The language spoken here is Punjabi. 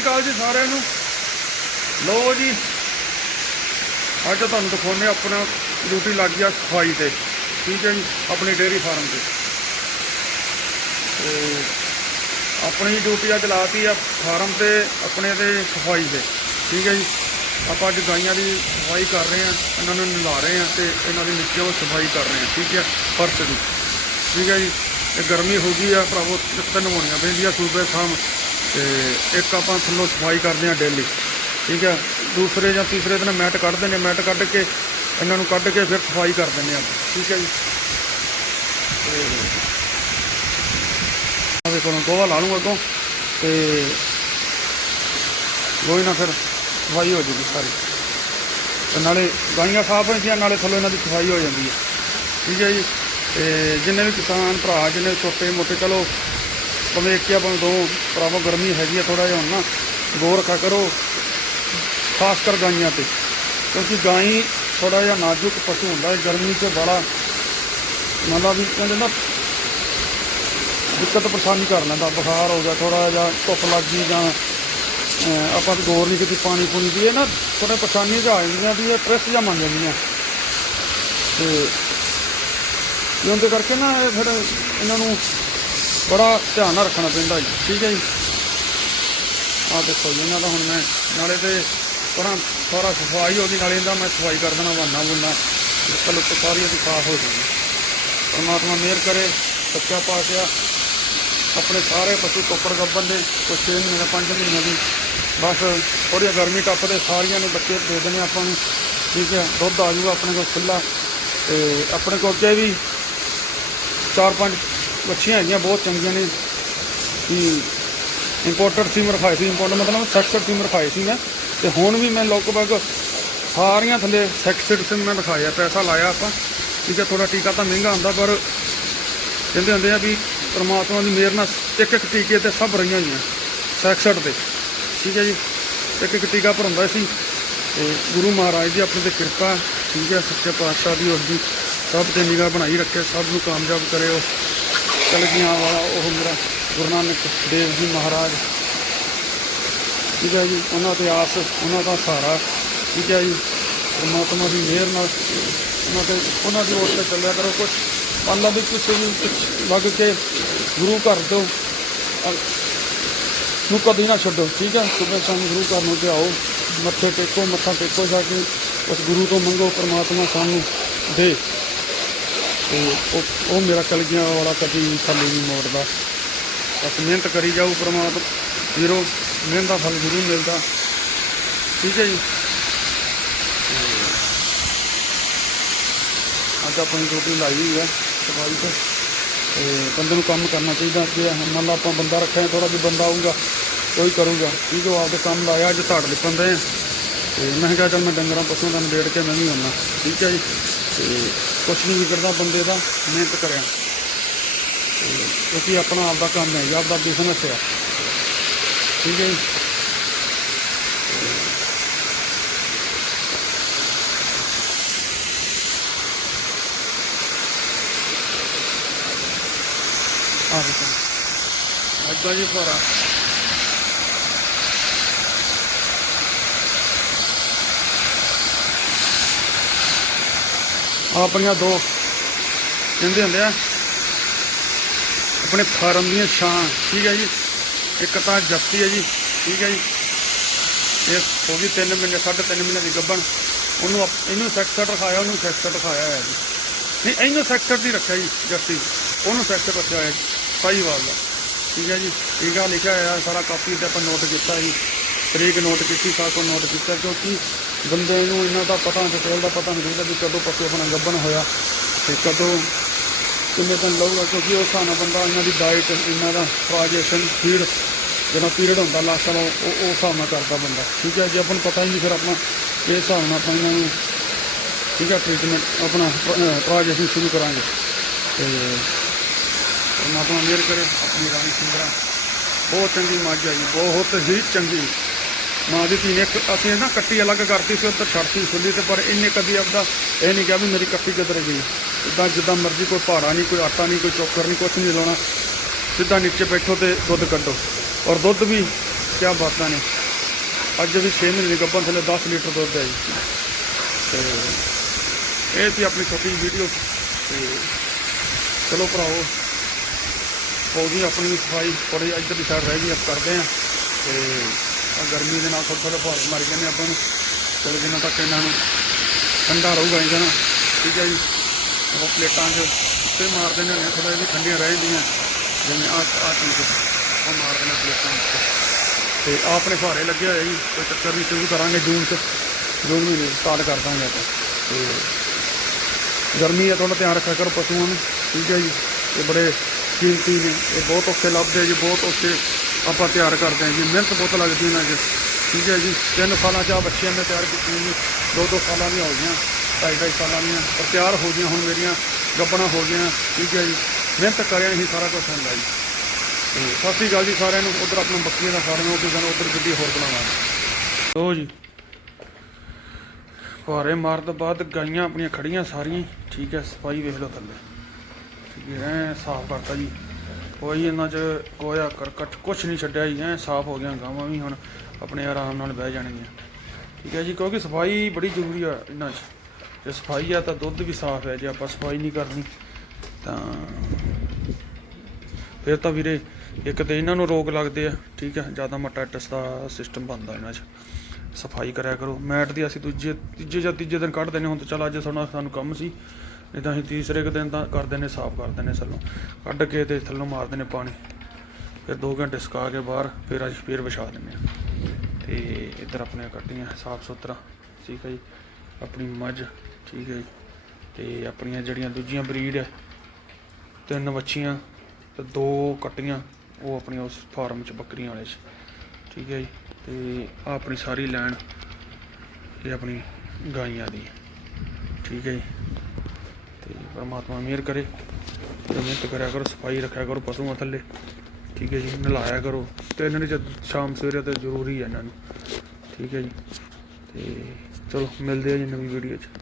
ਸ਼੍ਰੀ ਅਕਾਲ ਜੀ ਸਾਰਿਆਂ ਨੂੰ। ਲੋ ਜੀ, ਅੱਜ ਤੁਹਾਨੂੰ ਦਿਖਾਉਂਦੇ ਆਪਣਾ ਡਿਊਟੀ ਲੱਗ ਗਿਆ ਸਫ਼ਾਈ ਤੇ। ਠੀਕ ਹੈ ਜੀ, ਆਪਣੀ ਡੇਅਰੀ ਫਾਰਮ ਤੇ। ਤੇ ਆਪਣੀ ਡਿਊਟੀ ਅੱਜ ਲਾਤੀ ਆ ਫਾਰਮ ਤੇ, ਆਪਣੇ ਤੇ ਸਫ਼ਾਈ ਤੇ। ਠੀਕ ਹੈ ਜੀ, ਆਪਾਂ ਅੱਜ ਗਾਈਆਂ ਦੀ ਸਫ਼ਾਈ ਕਰ ਰਹੇ ਹਾਂ, ਇਹਨਾਂ ਨੂੰ ਨਲਾ ਰਹੇ ਹਾਂ ਤੇ ਇਹਨਾਂ ਦੀ ਨੀਚੇ ਸਫ਼ਾਈ ਕਰ ਰਹੇ ਹਾਂ, ਠੀਕ ਹੈ, ਫਰਸ਼ ਦੀ। ਠੀਕ ਹੈ ਜੀ ਤੇ ਗਰਮੀ ਹੋ ਗਈ ਆ, ਭਰਾਵੋ, ਤਿੰਨ ਨਵਾਉਣੀਆਂ ਪੈਂਦੀਆਂ ਸੂਬੇ ਸਾਹਮਣੇ। ਤੇ ਇੱਕ ਆਪਾਂ ਥੱਲੋਂ ਸਫ਼ਾਈ ਕਰਦੇ ਹਾਂ ਡੇਲੀ ਠੀਕ ਹੈ। ਦੂਸਰੇ ਜਾਂ ਤੀਸਰੇ ਦਿਨ ਮੈਟ ਕੱਢਦੇ ਨੇ ਮੈਟ ਕੱਢ ਕੇ ਇਹਨਾਂ ਨੂੰ ਕੱਢ ਕੇ ਫਿਰ ਸਫ਼ਾਈ ਕਰ ਦਿੰਦੇ ਆ ਠੀਕ ਹੈ ਜੀ। ਆ ਦੇਖੋ ਹੁਣ ਗੋਹਾ ਲਾ ਲੂੰਗਾ ਅੱਗੋਂ, ਤੇ ਗੋਹੇ ਨਾਲ ਫਿਰ ਸਫ਼ਾਈ ਹੋ ਜੂਗੀ ਸਾਰੀ। ਤੇ ਨਾਲੇ ਗਾਈਆਂ ਸਾਫ਼ ਹੁੰਦੀਆਂ, ਨਾਲੇ ਥੱਲੋਂ ਇਹਨਾਂ ਦੀ ਸਫ਼ਾਈ ਹੋ ਜਾਂਦੀ ਹੈ, ਠੀਕ ਹੈ ਜੀ। ਤੇ ਜਿੰਨੇ ਵੀ ਕਿਸਾਨ ਭਰਾ, ਜਿੰਨੇ ਛੋਟੇ ਮੋਟੇ, ਚਲੋ ਭਾਵੇਂ ਇੱਕ ਆਪਾਂ ਦੋ ਭਰਾਵੋ ਗਰਮੀ ਹੈਗੀ ਆ ਥੋੜਾ ਜਿਹਾ ਹੁਣ ਨਾ, ਗੌਰ ਰੱਖਿਆ ਕਰੋ, ਖਾਸ ਕਰ ਗਾਈਆਂ ਤੇ। ਕਿਉਂਕਿ ਗਾਈ ਥੋੜਾ ਜਿਹਾ ਨਾਜ਼ੁਕ ਪਸ਼ੂ ਹੁੰਦਾ ਹੈ, ਗਰਮੀ 'ਚ ਬੜਾ ਮਤਲਬ ਵੀ ਕਹਿੰਦੇ ਨਾ, ਦਿੱਕਤ ਪਰੇਸ਼ਾਨੀ ਕਰ ਲੈਂਦਾ, ਬੁਖਾਰ ਹੋ ਗਿਆ ਥੋੜਾ ਜਿਹਾ ਧੁੱਪ ਲੱਗ ਗਈ ਜਾਂ ਆਪਾਂ ਤਾਂ ਗੌਰ ਨਹੀਂ ਕੀਤੀ, ਪਾਣੀ ਪੂਣੀ ਦੀ ਇਹ ਨਾ ਥੋੜਾ ਪਰੇਸ਼ਾਨੀ ਜਿਹਾ ਆ ਜਾਂਦੀਆਂ ਵੀ ਇਹ ਸਟ੍ਰੈਸ ਜਾਂ ਮੰਨ ਜਾਂਦੀਆਂ। ਤੇ ਇਹ ਉਹਦੇ ਕਰਕੇ ਨਾ ਇਹ ਫਿਰ ਇਹਨਾਂ ਨੂੰ ਬੜਾ ਧਿਆਨ ਨਾਲ ਰੱਖਣਾ ਪੈਂਦਾ ਜੀ, ਠੀਕ ਹੈ ਜੀ। ਆ ਦੇਖੋ ਜੀ, ਇਹਨਾਂ ਦਾ ਹੁਣ ਮੈਂ ਨਾਲੇ ਤੇ ਪਰਾਂ ਸਾਰਾ ਸਫ਼ਾਈ ਹੋ ਗਈ ਨਾਲੇ ਦਾ ਮੈਂ ਸਫ਼ਾਈ ਕਰ ਦੇਣਾ ਵਾਨਾ ਬੁੰਨਾ ਲੱਕੜ ਸਾਰੀ ਇਹਦੀ ਸਾਫ਼ ਹੋ ਜੂਗੀ ਪਰਮਾਤਮਾ ਮਿਹਰ ਕਰੇ, ਸੱਚਾ ਪਾਤਸ਼ਾਹ। ਆਪਣੇ ਸਾਰੇ ਪਸ਼ੂ ਕੋਪਰ ਗੱਬਨ ਦੇ, ਕੋਈ 6 ਮਹੀਨੇ 5 ਮਹੀਨੇ ਦੀ। ਬਸ ਥੋੜੀ ਗਰਮੀ ਟੱਪਦੇ, ਸਾਰੀਆਂ ਨੇ ਬੱਚੇ ਦੇ ਦੇਣੇ ਆਪਾਂ ਨੂੰ। ਠੀਕ ਹੈ, ਦੁੱਧ ਆ ਜੂਗਾ ਆਪਣੇ ਕੋਲ ਖੁੱਲਾ ਤੇ ਆਪਣੇ ਕੋਲ ਅੱਗੇ ਵੀ 4-5 ਮੱਛੀਆਂ ਹੈਗੀਆਂ, ਬਹੁਤ ਚੰਗੀਆਂ ਨੇ। ਕਿ ਇੰਪੋਰਟਡ ਸੀਮਰ ਰਖਾਈ ਸੀ ਇੰਪੋਰਟ ਮਤਲਬ 66 ਸੀਮਰ ਰਖਾਈ ਸੀ ਮੈਂ। ਤੇ ਹੁਣ ਵੀ ਮੈਂ ਲਗਭਗ ਸਾਰੀਆਂ ਥੱਲੇ 66 ਸੀਮ ਮੈਂ ਰਖਾਇਆ ਪੈਸਾ ਲਾਇਆ ਆਪਾਂ। ਠੀਕ ਹੈ ਥੋੜਾ ਟੀਕਾ ਤਾਂ ਮਹਿੰਗਾ ਹੁੰਦਾ, ਪਰ ਕਹਿੰਦੇ ਹੁੰਦੇ ਆ ਵੀ ਪਰਮਾਤਮਾ ਦੀ ਮਿਹਰ ਨਾਲ ਇੱਕ ਇੱਕ ਟੀਕੇ ਤੇ ਸਭ ਰਹੀਆਂ ਹੋਈਆਂ 66 ਤੇ। ਠੀਕ ਹੈ ਜੀ, ਇੱਕ ਇੱਕ ਟੀਕਾ ਭਰਉਂਦਾ ਸੀ। ਤੇ ਗੁਰੂ ਮਹਾਰਾਜ ਦੀ ਆਪਣੀ ਤੇ ਕਿਰਪਾ, ਠੀਕ ਹੈ ਸੱਚੇ ਪਾਤਸ਼ਾਹ ਦੀ ਉਸ ਦੀ ਸਭ ਤੇ ਨਿਗਾਹ ਬਣਾਈ ਰੱਖੇ, ਸਭ ਨੂੰ ਕਾਮਯਾਬ ਕਰੇ ਉਸ ਕਲਗੀਆਂ ਵਾਲਾ ਉਹ ਮੇਰਾ ਗੁਰੂ ਨਾਨਕ ਦੇਵ ਜੀ ਮਹਾਰਾਜ। ਠੀਕ ਹੈ ਜੀ, ਉਹਨਾਂ ਤੇ ਆਸ, ਉਹਨਾਂ ਦਾ ਸਹਾਰਾ। ਠੀਕ ਹੈ ਜੀ, ਪਰਮਾਤਮਾ ਦੀ ਮਿਹਰ ਨਾਲ, ਉਹਨਾਂ ਤੇ ਉਹਨਾਂ ਦੀ ਓਟ ਤੇ ਚੱਲਿਆ ਕਰੋ ਕੁਝ ਮੰਨ ਲਓ ਵੀ ਕਿਸੇ ਵੀ ਕੁਛ ਲੱਗ ਕੇ ਗੁਰੂ ਘਰ ਤੋਂ ਅ- ਨੂੰ ਕਦੀ ਨਾ ਛੱਡੋ। ਠੀਕ ਹੈ ਸੁਬਹ ਸ਼ਾਮ ਗੁਰੂ ਘਰ ਨੂੰ ਤੇ ਮੱਥੇ ਟੇਕੋ, ਮੱਥਾ ਟੇਕੋ ਜਾ ਕੇ ਉਸ ਗੁਰੂ ਤੋਂ ਮੰਗੋ, ਪਰਮਾਤਮਾ ਸਾਨੂੰ ਦੇ। ਤੇ ਉਹ ਉਹ ਮੇਰਾ ਕਲਗੀਆਂ ਵਾਲਾ ਕਦੀ ਥੱਲੇ ਨਹੀਂ ਮੋੜਦਾ। ਬਸ ਮਿਹਨਤ ਕਰੀ ਜਾਓ ਪਰਮਾਤਮਾ। ਵੀਰੋ ਮਿਹਨਤ ਦਾ ਫਲ ਜ਼ਰੂਰ ਮਿਲਦਾ। ਠੀਕ ਹੈ ਜੀ। ਅੱਜ ਆਪਣੀ ਰੋਟੀ ਲਾਈ ਹੋਈ ਹੈ ਸਫ਼ਾਈ ਤੇ। ਤੇ ਬੰਦੇ ਨੂੰ ਕੰਮ ਕਰਨਾ ਚਾਹੀਦਾ ਜੇ ਮੰਨ ਲਾ ਆਪਾਂ ਬੰਦਾ ਰੱਖਿਆ ਥੋੜਾ ਜਿਹਾ ਬੰਦਾ ਆਊਗਾ, ਕੋਈ ਕਰੂਗਾ। ਠੀਕ ਹੈ, ਉਹ ਆਪਦੇ ਕੰਮ ਲਾਇਆ, ਅੱਜ ਧਾੜ ਲਿਪਣ ਦੇ ਤੇ ਮੈਂ ਕਿਹਾ ਚੱਲ ਮੈਂ ਡੰਗਰਾਂ, ਪਸ਼ੂਆਂ ਦਾ ਨਿਬੇੜ ਕੇ ਮੈਂ ਵੀ ਆਉਣਾ। ਠੀਕ ਹੈ ਜੀ। ਤੇ ਕੁਛ ਨਹੀਂ ਵਿਗੜਦਾ ਬੰਦੇ ਦਾ, ਮਿਹਨਤ ਕਰਿਆ। ਕਿਉਂਕਿ ਆਪਣਾ ਆਪਦਾ ਕੰਮ ਹੈ, ਆਪਦਾ ਬਿਜ਼ਨਸ ਹੈ। ਠੀਕ ਹੈ ਜੀ। ਆ ਦੇਖੋ। ਅੱਗਾ ਜੀ ਫਰਾ ਆਪਣੀਆਂ ਦੋ ਕਹਿੰਦੇ ਹੁੰਦੇ ਆ, ਆਪਣੇ ਫਾਰਮ ਦੀਆਂ ਛਾਂ, ਠੀਕ ਹੈ ਜੀ। ਇੱਕ ਤਾਂ ਜੱਫੀ ਹੈ ਜੀ, ਠੀਕ ਹੈ ਜੀ। ਇਹ ਹੋ ਗਈ 3 ਮਹੀਨੇ 3.5 ਮਹੀਨੇ ਦੀ ਗੱਬਣ ਉਹਨੂੰ ਆਪ- ਇਹਨੂੰ ਸੈਕਟਰ ਰਖਾਇਆ ਉਹਨੂੰ ਸੈਕਟਰ ਰਖਾਇਆ ਹੋਇਆ ਜੀ। ਨਹੀਂ, ਇਹਨੂੰ ਸੈਕਟਰ ਦੀ ਰੱਖਿਆ ਜੀ ਜੱਫੀ ਉਹਨੂੰ ਸੈਕਟਰ ਰੱਖਿਆ ਹੋਇਆ ਜੀ ਸਾਹੀਵਾਲ ਦਾ। ਠੀਕ ਹੈ ਜੀ ਟੀਕਾ ਲਿਖਿਆ ਹੋਇਆ, ਸਾਰਾ ਕਾਪੀ ਤੇ ਆਪਾਂ ਨੋਟ ਕੀਤਾ ਜੀ। ਤਰੀਕ ਨੋਟ ਕੀਤੀ, ਸਾਰਾ ਕੁਝ ਨੋਟ ਕੀਤਾ ਕਿਉਂਕਿ ਬੰਦੇ ਨੂੰ ਇਹਨਾਂ ਦਾ ਪਤਾ ਨਹੀਂ ਚੱਲਦਾ ਪਤਾ ਨਹੀਂ ਹੁੰਦਾ ਵੀ ਕਦੋਂ ਪਸ਼ੂ ਆਪਣਾ ਗੱਬਣ ਹੋਇਆ ਤੇ ਕਦੋਂ ਕਿੰਨੇ ਦਿਨ ਲਊਗਾ ਕਿਉਂਕਿ ਉਹ ਹਿਸਾਬ ਨਾਲ ਬੰਦਾ ਇਹਨਾਂ ਦੀ ਡਾਈਟ ਇਹਨਾਂ ਦਾ ਟ੍ਰਾਂਜੈਕਸ਼ਨ ਫੀਡ ਜਿਹੜਾ ਪੀਰੀਅਡ ਹੁੰਦਾ ਲਾਸਟ ਵਾਲਾ, ਉਹ ਉਹ ਹਿਸਾਬ ਨਾਲ ਕਰਦਾ ਬੰਦਾ। ਠੀਕ ਹੈ, ਜੇ ਆਪਾਂ ਨੂੰ ਪਤਾ ਹੀ ਨਹੀਂ ਫਿਰ ਆਪਾਂ ਇਸ ਹਿਸਾਬ ਨਾਲ ਆਪਾਂ ਇਹਨਾਂ ਨੂੰ ਠੀਕ ਹੈ ਟ੍ਰੀਟਮੈਂਟ ਆਪਣਾ ਟ੍ਰਾਂਜੈਕਸ਼ਨ ਸ਼ੁਰੂ ਕਰਾਂਗੇ। ਤੇ ਪਰਮਾਤਮਾ ਮਿਹਰ ਕਰੇ, ਆਪਣੀ ਰਾਣੀ ਸਿੰਦਰਾ ਬਹੁਤ ਚੰਗੀ ਮੱਝ ਆ ਜੀ, ਬਹੁਤ ਹੀ ਚੰਗੀ। ਮਾਂ ਦੀ ਧੀ ਨੇ ਅਸੀਂ ਨਾ ਕੱਟੀ ਅਲੱਗ ਕਰਤੀ ਸੀ, ਉੱਧਰ ਛੱਡਤੀ ਖੁੱਲੀ ਤੇ, ਪਰ ਇਹਨੇ ਕਦੀ ਆਪਦਾ ਇਹ ਨਹੀਂ ਕਿਹਾ ਵੀ ਮੇਰੀ ਕੱਟੀ ਕਿੱਧਰ ਗਈ। ਇਦਾਂ ਜਿੱਦਾਂ ਮਰਜ਼ੀ ਕੋਈ ਭਾਰਾ ਨਹੀਂ, ਕੋਈ ਆਟਾ ਨਹੀਂ, ਕੋਈ ਚੋਕਰ ਨਹੀਂ, ਕੁਛ ਨਹੀਂ ਲਾਉਣਾ। ਸਿੱਧਾ ਨੀਚੇ ਬੈਠੋ ਤੇ ਦੁੱਧ ਕੱਢੋ। ਔਰ ਦੁੱਧ ਵੀ ਕੀ ਬਾਤਾਂ ਨੇ। ਅੱਜ ਵੀ 6 ਮਹੀਨੇ ਦੀ ਗੱਭਣ ਥੱਲੇ 10 ਲੀਟਰ ਦੁੱਧ ਹੈ ਜੀ। ਤੇ ਇਹ ਸੀ ਆਪਣੀ ਛੋਟੀ ਵੀਡੀਓ ਤੇ ਚਲੋ ਭਰਾਓ ਹੋ ਗਈ ਆਪਣੀ ਸਫ਼ਾਈ ਥੋੜੀ ਇੱਧਰ ਦੀ ਸਾਈਡ ਰਹਿ ਗਈ, ਆਪਾਂ ਕਰਦੇ ਆ ਤੇ ਆ ਗਰਮੀ ਦੇ ਨਾਲ ਥੋੜੇ ਥੋੜਾ ਫੁਹਾਰੇ ਮਰ ਜਾਂਦੇ ਆਪਾਂ ਨੂੰ। ਚਲੋ ਜਿੰਨਾ ਤੱਕ ਇਹਨਾਂ ਨੂੰ ਠੰਡਾ ਰਹੂਗਾ ਇਹਨਾਂ ਨੂੰ। ਠੀਕ ਹੈ ਜੀ। ਉਹ ਪਲੇਟਾਂ 'ਚ ਉੱਤੇ ਮਾਰ ਦਿੰਦੇ ਨੇ ਥੋੜਾ ਜਿਹਾ ਠੰਡੀਆਂ ਰਹਿ ਜਾਂਦੀਆਂ। ਜਿਵੇਂ ਆ ਆ ਚੀਜ਼ ਉਹ ਮਾਰ ਦਿੰਦੇ ਪਲੇਟਾਂ 'ਚ। ਤੇ ਆਪਣੇ ਫੁਹਾਰੇ ਲੱਗੇ ਹੋਏ ਜੀ। ਕੋਈ ਚੱਕਰ ਨਹੀਂ, ਸ਼ੁਰੂ ਕਰਾਂਗੇ ਜੂਨ 'ਚ। ਜੂਨ ਮਹੀਨੇ ਸਟਾਰਟ ਕਰ ਦਾਂਗੇ ਆਪਾਂ। ਤੇ ਗਰਮੀ ਦਾ ਥੋੜਾ ਧਿਆਨ ਰੱਖਿਆ ਕਰੋ ਪਸ਼ੂਆਂ ਨੂੰ। ਠੀਕ ਹੈ ਜੀ। ਇਹ ਬੜੇ ਕੀਮਤੀ ਨੇ। ਇਹ ਬਹੁਤ ਔਖੇ ਲੱਭਦੇ ਜੀ, ਬਹੁਤ ਔਖੇ ਆਪਾਂ ਤਿਆਰ ਕਰਦੇ ਹਾਂ ਜੀ ਮਿਹਨਤ ਬਹੁਤ ਲੱਗਦੀ ਇਹਨਾਂ 'ਚ ਠੀਕ ਹੈ ਜੀ ਤਿੰਨ ਸਾਲਾਂ 'ਚ ਆ ਬੱਚਿਆਂ ਨੇ ਤਿਆਰ ਕੀਤੀਆਂ ਜੀ ਦੋ ਦੋ ਸਾਲਾਂ ਦੀਆਂ ਹੋ ਗਈਆਂ ਢਾਈ ਢਾਈ ਸਾਲਾਂ ਦੀਆਂ। ਪਰ ਤਿਆਰ ਹੋ ਗਈਆਂ ਹੁਣ ਮੇਰੀਆਂ ਗੱਬਣਾ ਹੋ ਗਈਆਂ। ਠੀਕ ਹੈ ਜੀ ਮਿਹਨਤ ਕਰਿਆ ਹੀ ਸਾਰਾ ਕੁਝ ਹੁੰਦਾ ਜੀ। ਤੇ ਸਤਿ ਸ਼੍ਰੀ ਅਕਾਲ ਜੀ ਸਾਰਿਆਂ ਨੂੰ ਉਧਰ ਆਪਣਾ ਬੱਕਰੀਆਂ ਦਾ ਫਾਰਮ ਹੈ ਉਧਰ ਸਾਨੂੰ ਉਧਰ ਗੱਡੀ ਹੋਰ ਬਣਾਵਾਂਗੇ। ਲੋ ਜੀ ਫੁਹਾਰੇ ਮਾਰਨ ਤੋਂ ਬਾਅਦ ਗਾਈਆਂ ਆਪਣੀਆਂ ਖੜੀਆਂ ਸਾਰੀਆਂ। ਠੀਕ ਹੈ ਸਫ਼ਾਈ ਵੇਖ ਲਓ ਥੱਲੇ। ਠੀਕ ਹੈ ਸਾਫ਼ ਕਰਤਾ ਜੀ। ਕੋਈ ਇਹਨਾਂ 'ਚ ਕੋਇਆ ਕਰਕਟ ਕੁਛ ਨਹੀਂ ਛੱਡਿਆ ਜੀ, ਐ ਸਾਫ਼ ਹੋ ਗਿਆ ਗਾਵਾਂ ਵੀ ਹੁਣ ਆਪਣੇ ਆਰਾਮ ਨਾਲ ਬਹਿ ਜਾਣਗੀਆਂ। ਠੀਕ ਹੈ ਜੀ, ਕਿਉਂਕਿ ਸਫ਼ਾਈ ਬੜੀ ਜ਼ਰੂਰੀ ਆ ਇਹਨਾਂ 'ਚ। ਜੇ ਸਫ਼ਾਈ ਆ ਤਾਂ ਦੁੱਧ ਵੀ ਸਾਫ਼ ਹੈ, ਜੇ ਆਪਾਂ ਸਫ਼ਾਈ ਨਹੀਂ ਕਰਨੀ ਤਾਂ ਫਿਰ ਤਾਂ ਵੀਰੇ ਇੱਕ ਤੇ ਇਹਨਾਂ ਨੂੰ ਰੋਗ ਲੱਗਦੇ ਆ, ਠੀਕ ਹੈ, ਜ਼ਿਆਦਾ ਮਟਾਟਸ ਦਾ ਸਿਸਟਮ ਬਣਦਾ ਇਹਨਾਂ 'ਚ। ਸਫ਼ਾਈ ਕਰਿਆ ਕਰੋ। ਮੈਟ ਦੀ ਅਸੀਂ ਦੂਜੇ, ਤੀਜੇ ਜਾਂ ਤੀਜੇ ਦਿਨ ਕੱਢ ਦਿੰਦੇ ਹੁਣ ਤਾਂ ਚੱਲ ਅੱਜ ਸਾਨੂੰ ਸਾਨੂੰ ਕੰਮ ਸੀ। ਨਹੀਂ ਤਾਂ ਅਸੀਂ ਤੀਸਰੇ ਕੁ ਦਿਨ ਤਾਂ ਕਰਦੇ ਨੇ ਸਾਫ਼ ਕਰਦੇ ਨੇ ਥੱਲੋਂ। ਕੱਢ ਕੇ ਤੇ ਥੱਲੋਂ ਮਾਰਦੇ ਨੇ ਪਾਣੀ। ਫਿਰ 2 ਘੰਟੇ ਸੁਕਾ ਕੇ ਬਾਹਰ, ਫਿਰ ਅਸੀਂ ਫਿਰ ਵਿਛਾ ਦਿੰਦੇ ਆ ਤੇ ਇੱਧਰ ਆਪਣੇ ਕੱਟੀਆਂ, ਸਾਫ਼ ਸੁਥਰਾ। ਠੀਕ ਹੈ ਜੀ। ਆਪਣੀ ਮੱਝ, ਠੀਕ ਹੈ ਜੀ। ਤੇ ਆਪਣੀਆਂ ਜਿਹੜੀਆਂ ਦੂਜੀਆਂ ਬਰੀਡ ਹੈ, ਤਿੰਨ ਵੱਛੀਆਂ ਤੇ ਦੋ ਕੱਟੀਆਂ, ਉਹ ਆਪਣੀਆਂ ਉਸ ਫਾਰਮ 'ਚ ਬੱਕਰੀਆਂ ਵਾਲੇ 'ਚ। ਠੀਕ ਹੈ ਜੀ। ਤੇ ਆਹ ਆਪਣੀ ਸਾਰੀ ਲੈਣ, ਇਹ ਆਪਣੀ ਗਾਈਆਂ ਦੀ। ਠੀਕ ਹੈ ਜੀ। ਪਰਮਾਤਮਾ ਮਿਹਰ ਕਰੇ, ਤੇ ਮਿਹਨਤ ਕਰਿਆ ਕਰੋ, ਸਫ਼ਾਈ ਰੱਖਿਆ ਕਰੋ ਪਸ਼ੂਆਂ ਥੱਲੇ। ਠੀਕ ਹੈ ਜੀ, ਨਲਾਇਆ ਕਰੋ। ਤੇ ਇਹਨਾਂ ਨੇ ਜਦ ਸ਼ਾਮ ਸਵੇਰੇ ਤਾਂ ਜ਼ਰੂਰੀ ਹੈ ਇਹਨਾਂ ਨੂੰ। ਠੀਕ ਹੈ ਜੀ। ਤੇ ਚਲੋ, ਮਿਲਦੇ ਆ ਜੀ ਨਵੀਂ ਵੀਡੀਓ 'ਚ।